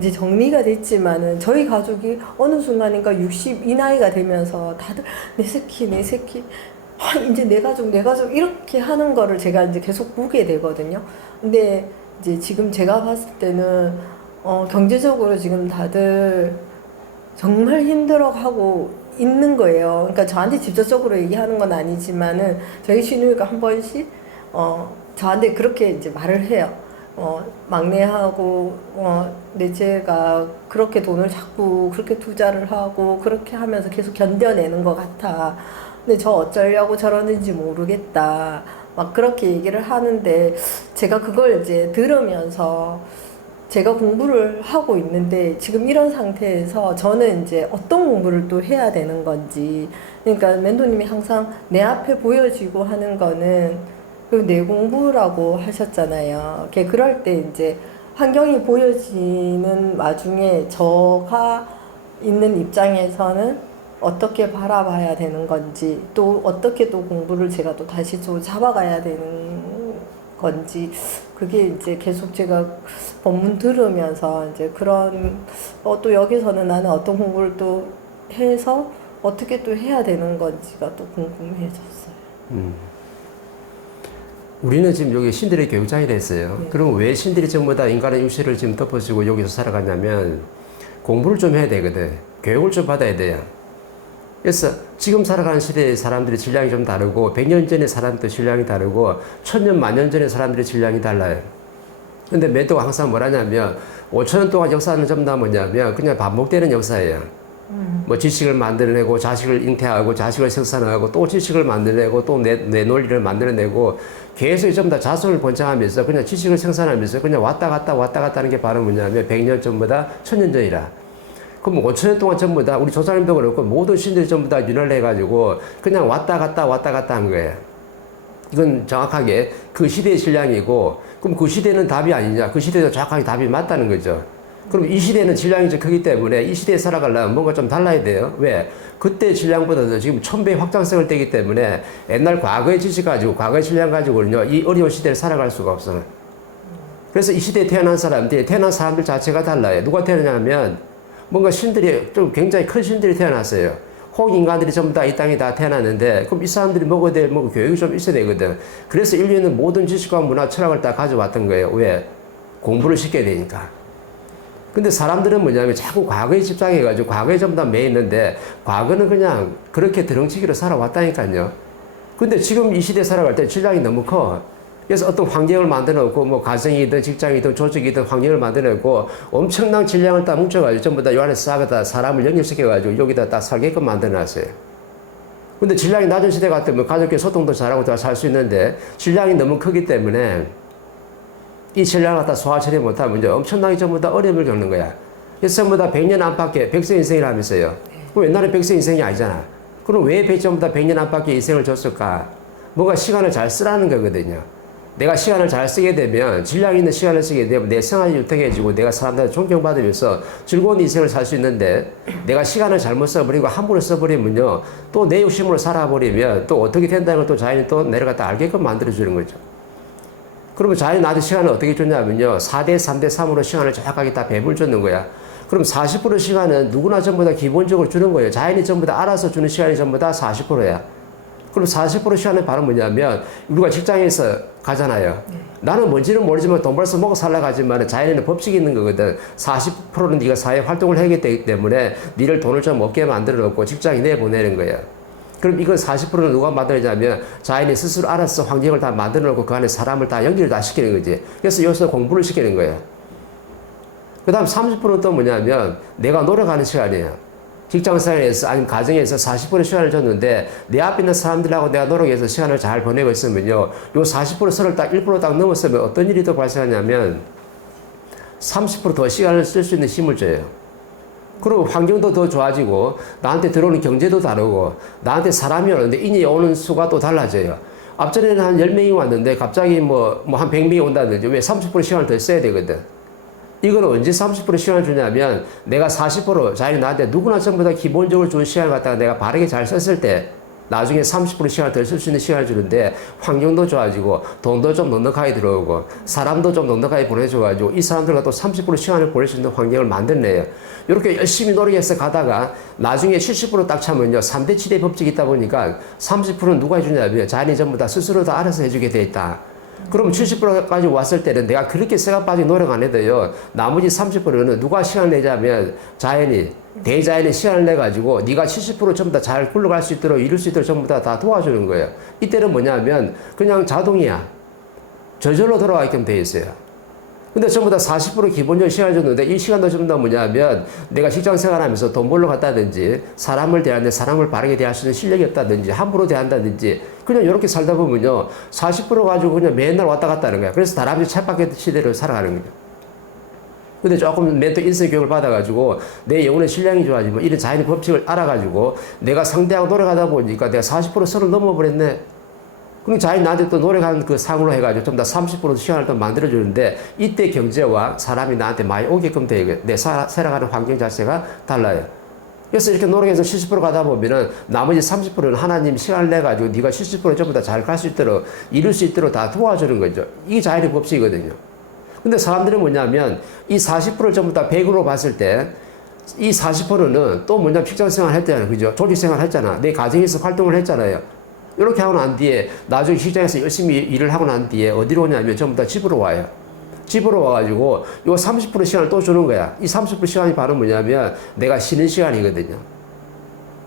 이제 정리가 됐지만은 저희 가족이 어느 순간인가 60 이 나이가 되면서 다들 내 새끼 내 새끼 이제 내 가족 이렇게 하는 거를 제가 이제 계속 보게 되거든요. 근데 이제 지금 제가 봤을 때는 경제적으로 지금 다들 정말 힘들어하고 있는 거예요. 그러니까 저한테 직접적으로 얘기하는 건 아니지만은 저희 시누이가 한 번씩 저한테 그렇게 이제 말을 해요. 막내하고 넷째가 그렇게 돈을 자꾸 그렇게 투자를 하고 그렇게 하면서 계속 견뎌내는 것 같아. 근데 저 어쩌려고 저러는지 모르겠다. 막 그렇게 얘기를 하는데 제가 그걸 이제 들으면서 제가 공부를 하고 있는데 지금 이런 상태에서 저는 이제 어떤 공부를 또 해야 되는 건지. 그러니까 멘토님이 항상 내 앞에 보여지고 하는 거는 그 내 공부라고 하셨잖아요. 그럴 때 이제 환경이 보여지는 와중에 저가 있는 입장에서는 어떻게 바라봐야 되는 건지, 또 어떻게 또 공부를 제가 또 다시 또 잡아가야 되는 건지, 그게 이제 계속 제가 법문 들으면서 이제 그런, 또 여기서는 나는 어떤 공부를 또 해서 어떻게 또 해야 되는 건지가 또 궁금해졌어요. 우리는 지금 여기 신들의 교육장이 됐어요. 네. 그럼 왜 신들이 전부 다 인간의 육체를 지금 덮어주고 여기서 살아가냐면 공부를 좀 해야 되거든. 교육을 좀 받아야 돼요. 그래서 지금 살아가는 시대의 사람들의 질량이 좀 다르고 100년 전의 사람들의 질량이 다르고 1000년, 만년 전의 사람들의 질량이 달라요. 근데 매도가 항상 뭐라냐면 5000년 동안 역사는 전부 다 뭐냐면 그냥 반복되는 역사예요. 뭐 지식을 만들어내고 자식을 잉태하고 자식을 생산하고 또 지식을 만들어내고 또 내 논리를 만들어내고 계속 전부 다 자손을 번창하면서 그냥 지식을 생산하면서 그냥 왔다 갔다 하는 게 바로 뭐냐면 100년 전보다 1000년 전이라. 그럼 5000년 동안 전부 다 우리 조상님도 그렇고 모든 신들이 전부 다 윤활을 해가지고 그냥 왔다 갔다 한 거예요. 이건 정확하게 그 시대의 질량이고, 그럼 그 시대는 답이 아니냐? 그 시대도 정확하게 답이 맞다는 거죠. 그럼 이 시대는 질량이 좀 크기 때문에 이 시대에 살아가려면 뭔가 좀 달라야 돼요. 왜? 그때 질량보다도 지금 1000배의 확장성을 떼기 때문에 옛날 과거의 지식 가지고, 과거의 질량 가지고는요, 이 어려운 시대를 살아갈 수가 없어요. 그래서 이 시대에 태어난 사람들 자체가 달라요. 누가 태어나냐면, 뭔가 신들이, 좀 굉장히 큰 신들이 태어났어요. 홍인간들이 전부 다 이 땅에 다 태어났는데, 그럼 이 사람들이 먹어야 될 교육이 좀 있어야 되거든. 그래서 인류는 모든 지식과 문화, 철학을 다 가져왔던 거예요. 왜? 공부를 시켜야 되니까. 근데 사람들은 뭐냐면 자꾸 과거에 집착해가지고 과거에 전부 다 매있는데, 과거는 그냥 그렇게 드렁치기로 살아왔다니까요. 근데 지금 이 시대에 살아갈 때 질량이 너무 커. 그래서 어떤 환경을 만들어 놓고, 뭐 가정이든 직장이든 조직이든 환경을 만들어 놓고 엄청난 질량을 딱 뭉쳐가지고 전부 다 요 안에 싹다 사람을 연결시켜가지고 여기다 딱 살게끔 만들어 놨어요. 근데 질량이 낮은 시대 같으면 가족끼리 소통도 잘하고 다 살 수 있는데, 질량이 너무 크기 때문에 이 질량을 갖다 소화 처리 못하면 이제 엄청나게 전부 다 어려움을 겪는 거야. 그래서 전부 다 100년 안팎의 백세 인생이라면서요. 그럼 옛날에 백세 인생이 아니잖아. 그럼 왜 전부 다 100년 안팎의 인생을 줬을까? 뭔가 시간을 잘 쓰라는 거거든요. 내가 시간을 잘 쓰게 되면, 질량 있는 시간을 쓰게 되면 내 생활이 유택해지고 내가 사람들한테 존경받으면서 즐거운 인생을 살 수 있는데, 내가 시간을 잘못 써버리고 함부로 써버리면요, 또 내 욕심으로 살아버리면 또 어떻게 된다는 걸 또 자연이 또 내려갔다 알게끔 만들어주는 거죠. 그러면 자연이 나한테 시간을 어떻게 줬냐면요, 4대 3대 3으로 시간을 정확하게 다 배분 줬는 거야. 그럼 40% 시간은 누구나 전부 다 기본적으로 주는 거예요. 자연이 전부 다 알아서 주는 시간이 전부 다 40%야. 그럼 40% 시간은 바로 뭐냐면, 우리가 직장에서 가잖아요. 나는 뭔지는 모르지만 돈 벌어서 먹고 살라 가지만 자연에는 법칙이 있는 거거든. 40%는 네가 사회 활동을 하게 되기 때문에 니를 돈을 좀 얻게 만들어 놓고 직장에 내보내는 거야. 그럼 이건 40%는 누가 만들어냐면 자연이 스스로 알아서 환경을 다 만들어 놓고 그 안에 사람을 다 연결을 다 시키는 거지. 그래서 여기서 공부를 시키는 거예요. 그 다음 30%는 또 뭐냐면 내가 노력하는 시간이에요. 직장생활에서 아니면 가정에서 40% 시간을 줬는데 내 앞에 있는 사람들하고 내가 노력해서 시간을 잘 보내고 있으면요, 요 40% 선을 딱 1% 딱 넘었으면 어떤 일이 더 발생하냐면 30%더 시간을 쓸 수 있는 힘을 줘요. 그리고 환경도 더 좋아지고 나한테 들어오는 경제도 다르고 나한테 사람이 오는데 인이 오는 수가 또 달라져요. 앞전에는 한 10명이 왔는데 갑자기 한 100명이 온다든지, 왜 30% 시간을 더 써야 되거든. 이거는 언제 30% 시간을 주냐면, 내가 40% 자연이 나한테 누구나 전부 다 기본적으로 준 시간을 갖다가 내가 바르게 잘 썼을 때, 나중에 30% 시간을 더 쓸 수 있는 시간을 주는데 환경도 좋아지고 돈도 좀 넉넉하게 들어오고 사람도 좀 넉넉하게 보내줘가지고 이 사람들과 또 30% 시간을 보낼 수 있는 환경을 만들네요. 이렇게 열심히 노력해서 가다가 나중에 70%딱 차면요. 3대 7의 법칙이 있다 보니까 30%는 누가 해주냐면 자연이 전부 다 스스로 다 알아서 해주게 돼 있다. 그럼 70%까지 왔을 때는 내가 그렇게 쇠가 빠지게 노력 안 해도요. 나머지 30%는 누가 시간을 내자면 자연이 대자연이 시간을 내가지고 네가 70% 전부 다 잘 굴러갈 수 있도록 이룰 수 있도록 전부 다 도와주는 거예요. 이때는 뭐냐면 그냥 자동이야. 저절로 돌아가게끔 돼 있어요. 근데 전부 다 40% 기본적으로 시간을 줬는데 이 시간도 전부 다 뭐냐면 내가 직장 생활하면서 돈 벌러 갔다든지 사람을 대하는데 사람을 바르게 대할 수 있는 실력이 없다든지 함부로 대한다든지 그냥 이렇게 살다 보면요 40% 가지고 그냥 맨날 왔다 갔다 하는 거야. 그래서 다람쥐 쳇바퀴 시대로 살아가는 거예요. 근데 조금 멘토 인생 교육을 받아가지고 내 영혼의 신량이 좋아지면 이런 자연의 법칙을 알아가지고 내가 상대하고 노력하다 보니까 내가 40% 선을 넘어버렸네. 그럼 자연이 나한테 또 노력하는 그 상으로 해가지고 좀 더 30% 시간을 또 만들어주는데 이때 경제와 사람이 나한테 많이 오게끔 되고 내 살아가는 환경 자체가 달라요. 그래서 이렇게 노력해서 70% 가다 보면은 나머지 30%는 하나님 시간을 내가지고 네가 70% 전부 다 잘 갈 수 있도록 이룰 수 있도록 다 도와주는 거죠. 이게 자연의 법칙이거든요. 근데 사람들은 뭐냐면 이 40%를 전부 다 100으로 봤을 때 이 40%는 또 뭐냐 직장생활 했잖아요. 그죠? 조직생활 했잖아. 내 가정에서 활동을 했잖아요. 이렇게 하고 난 뒤에 나중에 시장에서 열심히 일을 하고 난 뒤에 어디로 오냐면 전부 다 집으로 와요. 집으로 와가지고 요 30% 시간을 또 주는 거야. 이 30% 시간이 바로 뭐냐면 내가 쉬는 시간이거든요.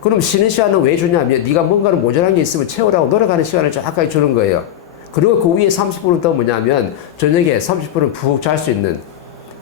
그럼 쉬는 시간은 왜 주냐면 네가 뭔가를 모자란 게 있으면 채우라고 노력하는 시간을 정확하게 주는 거예요. 그리고 그 위에 30%는 또 뭐냐면 저녁에 30%는 푹 잘 수 있는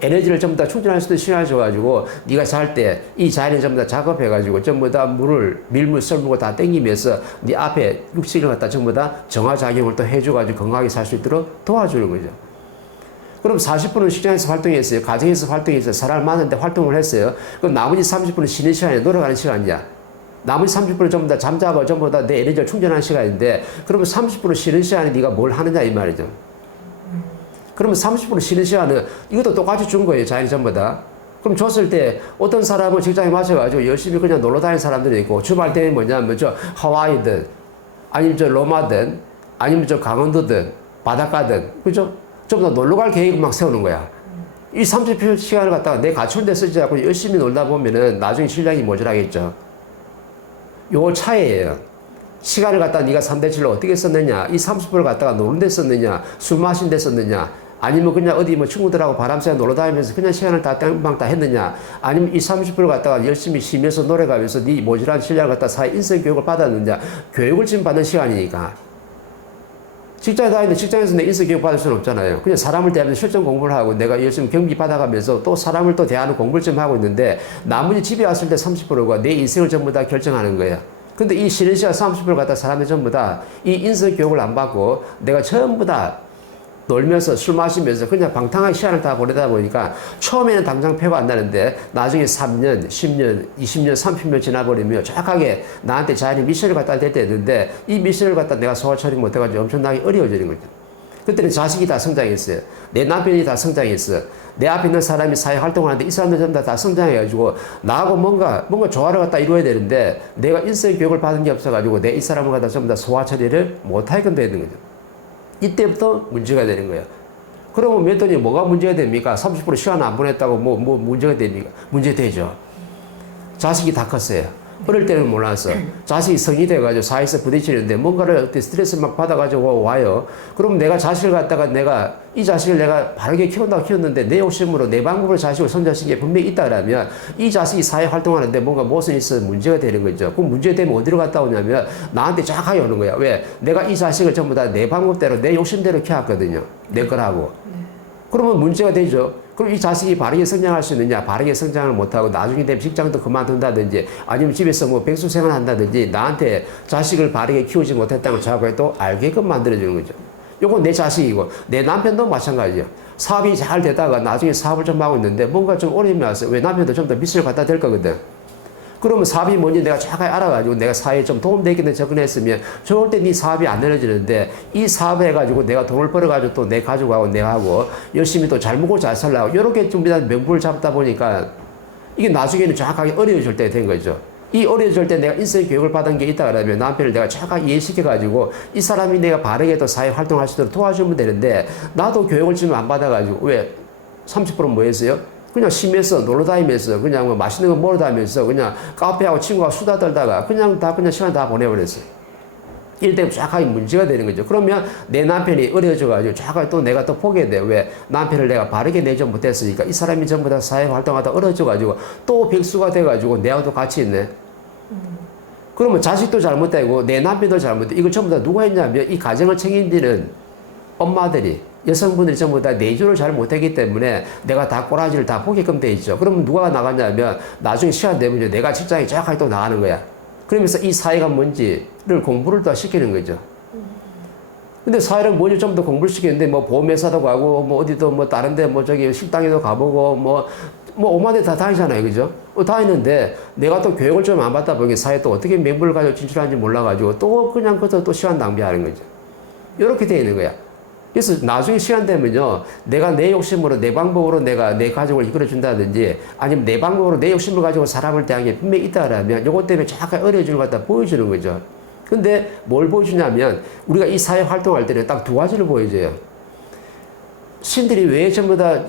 에너지를 전부 다 충전할 수 있는 시간을 줘가지고 네가 잘 때 이 자연을 전부 다 작업해가지고 전부 다 밀물, 썰물고 다 땡기면서 네 앞에 육식을 갖다 전부 다 정화작용을 또 해줘가지고 건강하게 살 수 있도록 도와주는 거죠. 그럼 40%는 직장에서 활동했어요. 가정에서 활동했어요. 사람을 만났는데 활동을 했어요. 그럼 나머지 30%는 쉬는 시간에 노력하는 시간이야. 나머지 30%는 전부 다 잠자고 전부 다 내 에너지를 충전하는 시간인데 그러면 30% 쉬는 시간에 네가 뭘 하느냐 이 말이죠. 그러면 30% 쉬는 시간은 이것도 똑같이 준 거예요. 자연이 전부 다. 그럼 줬을 때 어떤 사람은 직장에 맞춰가지고 열심히 그냥 놀러 다니는 사람들이 있고 주말 때는 뭐냐면 저 하와이든 아니면 저 로마든 아니면 저 강원도든 바닷가든 그죠? 좀 더 놀러 갈 계획을 막 세우는 거야. 이 30분 시간을 갖다가 내 갖출 데 쓰지 않고 열심히 놀다 보면은 나중에 실력이 모자라겠죠. 요 차이예요. 시간을 갖다가 네가 3대 7로 어떻게 썼느냐, 이 30%를 갖다가 노는 데 썼느냐, 술 마신 데 썼느냐, 아니면 그냥 어디 뭐 친구들하고 바람쐬러 놀러 다니면서 그냥 시간을 다 땡방 다 했느냐, 아니면 이 30%를 갖다가 열심히 쉬면서 노력하면서 네 모질한 실력을 갖다가 사회 인성 교육을 받았느냐, 교육을 지금 받는 시간이니까. 직장에 다니는데 직장에서 내 인성 교육 받을 수는 없잖아요. 그냥 사람을 대하면서 실전 공부를 하고 내가 열심히 경비 받아가면서 또 사람을 또 대하는 공부를 좀 하고 있는데 나머지 집에 왔을 때 30%가 내 인생을 전부 다 결정하는 거야. 근데 이 쉬는 시간 30% 갖다 사람들이 전부 다 이 인성 교육을 안 받고 내가 전부 다 놀면서 술 마시면서 그냥 방탕한 시간을 다 보내다 보니까 처음에는 당장 표가 안 나는데 나중에 3년, 10년, 20년, 30년 지나버리면 정확하게 나한테 자연이 미션을 갖다 댈 때 있는데 이 미션을 갖다 내가 소화 처리 못해가지고 엄청나게 어려워지는 거죠. 그때는 자식이 다 성장했어요. 내 남편이 다 성장했어. 내 앞에 있는 사람이 사회 활동을 하는데 이 사람들 전부 다 성장해가지고 나하고 뭔가 조화를 갖다 이루어야 되는데 내가 인성 교육을 받은 게 없어가지고 내 이 사람을 갖다 전부 다 소화 처리를 못하게끔 되는 거죠. 이때부터 문제가 되는 거예요. 그러면 멘토니 뭐가 문제가 됩니까? 30% 시간 안 보냈다고 뭐 문제가 됩니까? 문제 되죠. 자식이 다 컸어요. 어릴 때는 몰랐어. 자식이 성이 돼가지고 사회에서 부딪히는데 뭔가를 스트레스 막 받아가지고 와요. 그럼 내가 자식을 갖다가 이 자식을 내가 바르게 키웠는데 내 욕심으로 내 방법으로 자식을 손자시킨 게 분명히 있다라면 이 자식이 사회 활동하는데 뭔가 무엇은 있어서 문제가 되는 거죠. 그럼 문제 되면 어디로 갔다 오냐면 나한테 정확하게 오는 거야. 왜? 내가 이 자식을 전부 다 내 방법대로 내 욕심대로 키웠거든요. 내 거라고. 그러면 문제가 되죠. 그럼 이 자식이 바르게 성장할 수 있느냐? 바르게 성장을 못하고 나중에 되면 직장도 그만둔다든지 아니면 집에서 뭐 백수 생활 한다든지 나한테 자식을 바르게 키우지 못했다는 걸 자꾸 또 알게끔 만들어주는 거죠. 요건 내 자식이고 내 남편도 마찬가지예요. 사업이 잘 되다가 나중에 사업을 좀 하고 있는데 뭔가 좀 어려움이 왔어요. 왜? 남편도 좀 더 미션을 갖다 댈 거거든. 그러면 사업이 뭔지 내가 정확하게 알아가지고 내가 사회에 좀 도움되겠는 접근했으면 좋을 때 네 사업이 안 내려지는데 이 사업 해가지고 내가 돈을 벌어가지고 또 내 가족하고 내가 하고 열심히 또 잘 먹고 잘 살라고 이렇게 좀 명분을 잡다 보니까 이게 나중에는 정확하게 어려워질 때 된 거죠. 이 어려질 때 내가 인생 교육을 받은 게 있다 그러면 남편을 내가 착하게 이해시켜가지고 이 사람이 내가 바르게 또 사회 활동할 수 있도록 도와주면 되는데 나도 교육을 지금 안 받아가지고 왜 30%는 뭐 했어요? 그냥 심해서 놀러 다니면서 그냥 뭐 맛있는 거 먹으러 다니면서 그냥 카페하고 친구하고 수다 떨다가 그냥 시간 다 보내버렸어요. 이럴 때 쫙하게 문제가 되는 거죠. 그러면 내 남편이 어려져가지고 쫙하게 또 내가 또 보게 돼. 왜? 남편을 내가 바르게 내지 못했으니까 이 사람이 전부 다 사회 활동하다 어려져가지고 또 백수가 돼가지고 내하고도 같이 있네. 그러면 자식도 잘못되고 내 남편도 잘못되고 이걸 전부 다 누가 했냐면 이 가정을 책임지는 엄마들이 여성분들이 전부 다 내조를 잘 못했기 때문에 내가 다 꼬라지를 다 보게끔 돼 있죠. 그러면 누가 나갔냐면 나중에 시간 되면 내가 직장에 정확하게 또 나가는 거야. 그러면서 이 사회가 뭔지를 공부를 더 시키는 거죠. 근데 사회를 뭔지 좀 더 공부를 시키는데 뭐 보험회사도 가고 뭐 어디도 뭐 다른데 뭐 저기 식당에도 가보고 뭐 오만 데 다 다니잖아요. 그죠? 다니는데 내가 또 교육을 좀 안 받다 보니 사회에 또 어떻게 맹물을 가지고 진출하는지 몰라가지고 또 그냥 그것도 또 시간 낭비하는 거죠. 이렇게 돼 있는 거야. 그래서 나중에 시간 되면요, 내가 내 욕심으로 내 방법으로 내가 내 가족을 이끌어준다든지 아니면 내 방법으로 내 욕심을 가지고 사람을 대한 게 분명히 있다라면 요것 때문에 잠깐 어려워지는 것 같다 보여주는 거죠. 근데 뭘 보여주냐면 우리가 이 사회 활동할 때는 딱 두 가지를 보여줘요. 신들이 왜 전부 다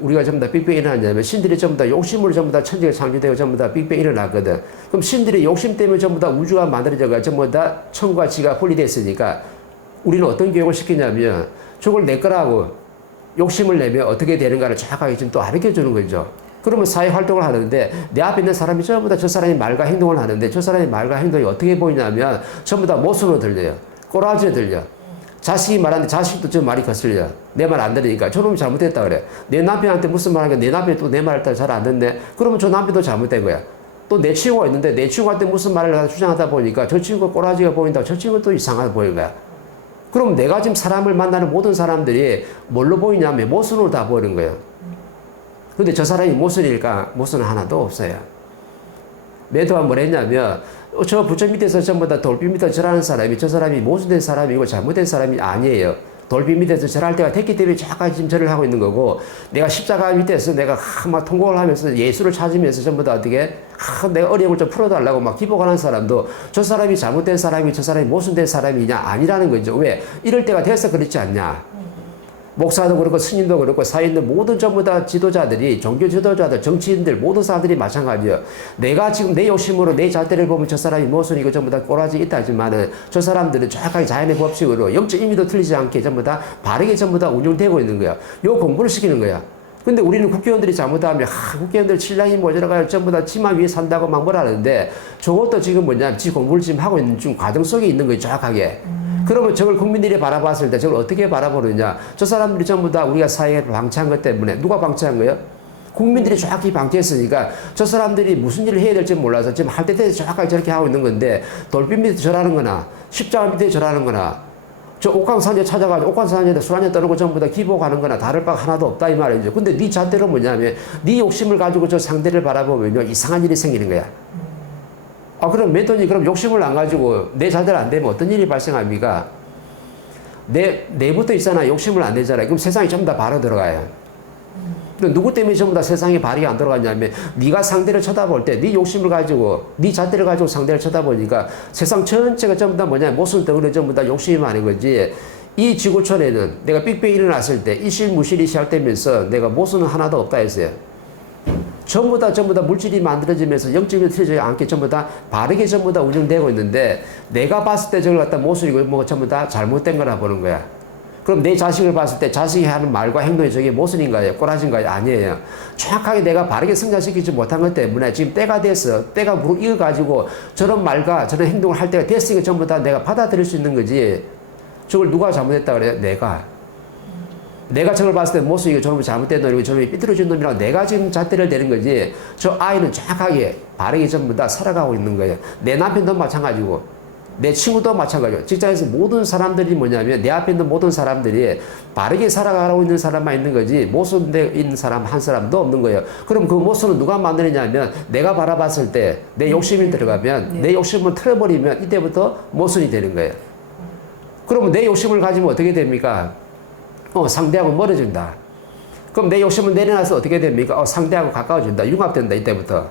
우리가 전부 다 빅뱅이 일어났냐면 신들이 전부 다 욕심으로 전부 다 천지가 창조되고 전부 다 빅뱅이 일어났거든. 그럼 신들이 욕심 때문에 전부 다 우주가 만들어져가 전부 다 천과 지가 분리됐으니까 우리는 어떤 교육을 시키냐면 저걸 내 거라고 욕심을 내면 어떻게 되는가를 정확하게 지금 또 가르쳐 주는 거죠. 그러면 사회 활동을 하는데 내 앞에 있는 사람이 전부 다 저 사람이 말과 행동을 하는데 저 사람의 말과 행동이 어떻게 보이냐면 전부 다 모순으로 들려요. 꼬라지로 들려. 자식이 말하는데 자식도 저 말이 거슬려. 내 말 안 들으니까 저놈이 잘못했다 그래. 내 남편한테 무슨 말 하니까 내 남편이 또 내 말을 잘 안 듣네. 그러면 저 남편도 잘못된 거야. 또 내 친구가 있는데 내 친구한테 무슨 말을 주장하다 보니까 저 친구가 꼬라지가 보인다. 저 친구는 또 이상하게 보이는 거야. 그럼 내가 지금 사람을 만나는 모든 사람들이 뭘로 보이냐면 모순으로 다 보이는 거예요. 근데 저 사람이 모순일까? 모순은 하나도 없어요. 매도가 뭘 했냐면 저 부처 밑에서 전부 다 돌비 밑에서 절하는 사람이 저 사람이 모순된 사람이고 잘못된 사람이 아니에요. 돌비 밑에서 절할 때가 됐기 때문에 잠깐 지금 절을 하고 있는 거고 내가 십자가 밑에서 내가 막 통곡을 하면서 예수를 찾으면서 전부 다 어떻게 내가 어려움을 좀 풀어달라고 막 기복하는 사람도 저 사람이 잘못된 사람이 저 사람이 모순된 사람이냐 아니라는 거죠. 왜? 이럴 때가 돼서 그렇지 않냐. 목사도 그렇고 스님도 그렇고 사회인들 모든 전부 다 지도자들이 종교 지도자들 정치인들 모든 사람들이 마찬가지예요. 내가 지금 내 욕심으로 내 잣대를 보면 저 사람이 모순이고 전부 다 꼬라지 있다 하지만은 저 사람들은 정확하게 자연의 법칙으로 영적 의미도 틀리지 않게 전부 다 바르게 전부 다 운영되고 있는 거야. 요 공부를 시키는 거야. 근데 우리는 국회의원들이 잘못하면 국회의원들 신랑이 모자라가 전부 다 치마 위에 산다고 막 뭐라는데 저것도 지금 뭐냐 지 공부를 지금 하고 있는 중 과정 속에 있는 거예요. 정확하게. 그러면 저걸 국민들이 바라봤을 때 저걸 어떻게 바라보느냐. 저 사람들이 전부 다 우리가 사회에 방치한 것 때문에 누가 방치한 거예요? 국민들이 정확히 방치했으니까 저 사람들이 무슨 일을 해야 될지 몰라서 지금 할 때 정확하게 저렇게 하고 있는 건데 돌빛 밑에 절하는 거나 십자가 밑에 절하는 거나 저 옥황산에 찾아가지고 옥황산에다 술 한잔 떠는 거 전부 다 기복하는 거나 다를 바가 하나도 없다 이 말이죠. 근데 네 잣대로 뭐냐면 네 욕심을 가지고 저 상대를 바라보면요 이상한 일이 생기는 거야. 그럼 몇 돈이 그럼 욕심을 안 가지고 내 잣대로 안 되면 어떤 일이 발생합니까? 내부터 있잖아 욕심을 안 내잖아요. 그럼 세상이 전부 다 바로 들어가요. 누구 때문에 전부 다 세상에 발이 안 들어가냐면 네가 상대를 쳐다볼 때 네 욕심을 가지고 네 잣대를 가지고 상대를 쳐다보니까 세상 전체가 전부 다 뭐냐 모순 덩어리 전부 다 욕심이 많은 거지. 이 지구촌에는 내가 빅뱅이 일어났을 때 일실무실이 시작되면서 내가 모순은 하나도 없다 했어요. 전부 다 물질이 만들어지면서 영적이 틀어지지 않게 전부 다 바르게 전부 다 운영되고 있는데 내가 봤을 때 저걸 갖다 모순이고 뭐 전부 다 잘못된 거라 보는 거야. 그럼 내 자식을 봤을 때 자식이 하는 말과 행동이 저게 모순인가요? 꼬라진가요? 아니에요. 정확하게 내가 바르게 성장시키지 못한 것 때문에 지금 때가 돼서 때가 무르익어가지고 저런 말과 저런 행동을 할 때가 됐으니까 전부 다 내가 받아들일 수 있는 거지. 저걸 누가 잘못했다 그래요? 내가 저걸 봤을 때 모습이 저놈이 잘못된 놈이고 저놈이 삐뚤어진 놈이라고 내가 지금 잣대를 대는 거지. 저 아이는 정확하게 바르게 전부 다 살아가고 있는 거예요. 내 남편도 마찬가지고 내 친구도 마찬가지고 직장에서 모든 사람들이 뭐냐면 내 앞에 있는 모든 사람들이 바르게 살아가고 있는 사람만 있는 거지 모순되어 있는 사람 한 사람도 없는 거예요. 그럼 그 모순은 누가 만드느냐면 내가 바라봤을 때 내 욕심이 들어가면 내 욕심을 틀어버리면 이때부터 모순이 되는 거예요. 그러면 내 욕심을 가지면 어떻게 됩니까? 상대하고 멀어진다. 그럼 내 욕심을 내려놔서 어떻게 됩니까? 상대하고 가까워진다. 융합된다. 이때부터.